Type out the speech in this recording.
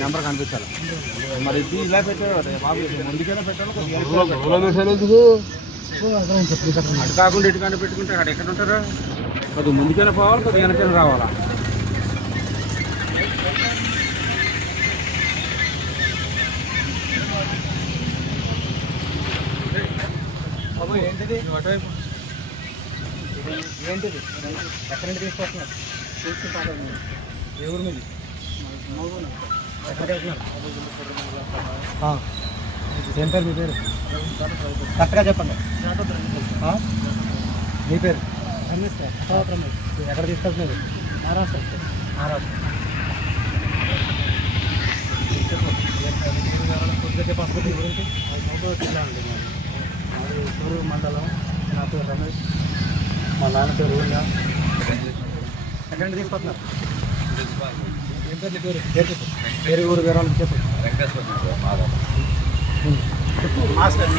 number కనిపించాలి మరి ఇది ఇలా పెట్టారు బాబు ముందుకైనా పెట్టాలి అటు కాకుండా ఇటుకైనా పెట్టుకుంటే అక్కడ ఎక్కడ ఉంటారు కొద్దిగా ముందుకైనా పోవాలి కొద్దిగా వెనకైనా రావాలా ఏంటిది ఏంటిది ఎక్కడి నుంచి తీసుకొస్తున్నారు చూసుకుంటాను ఏ ఊరు మీద ఎక్కడికి వెళ్తున్నారు ఏం పేరు మీ పేరు కరెక్ట్గా చెప్పండి మీ పేరు రమేష్ సార్ రమేష్ ఎక్కడ తీసుకెళ్తున్నారు మహారాష్ట్ర కొద్దిగా చెప్పాలి గురించి మహబూబ్ జిల్లా అండి అది సూరూరు మండలం నా పేరు రమేష్ మా నాన్న పేరు ఊళ్ళ ఎక్కడి నుంచి తీసుకొస్తున్నారు ఏం పేరు పేరు పేరు చెప్పు పేరు ఊరు వివరాలు చెప్పు వెంకటేశ్వర మాస్టర్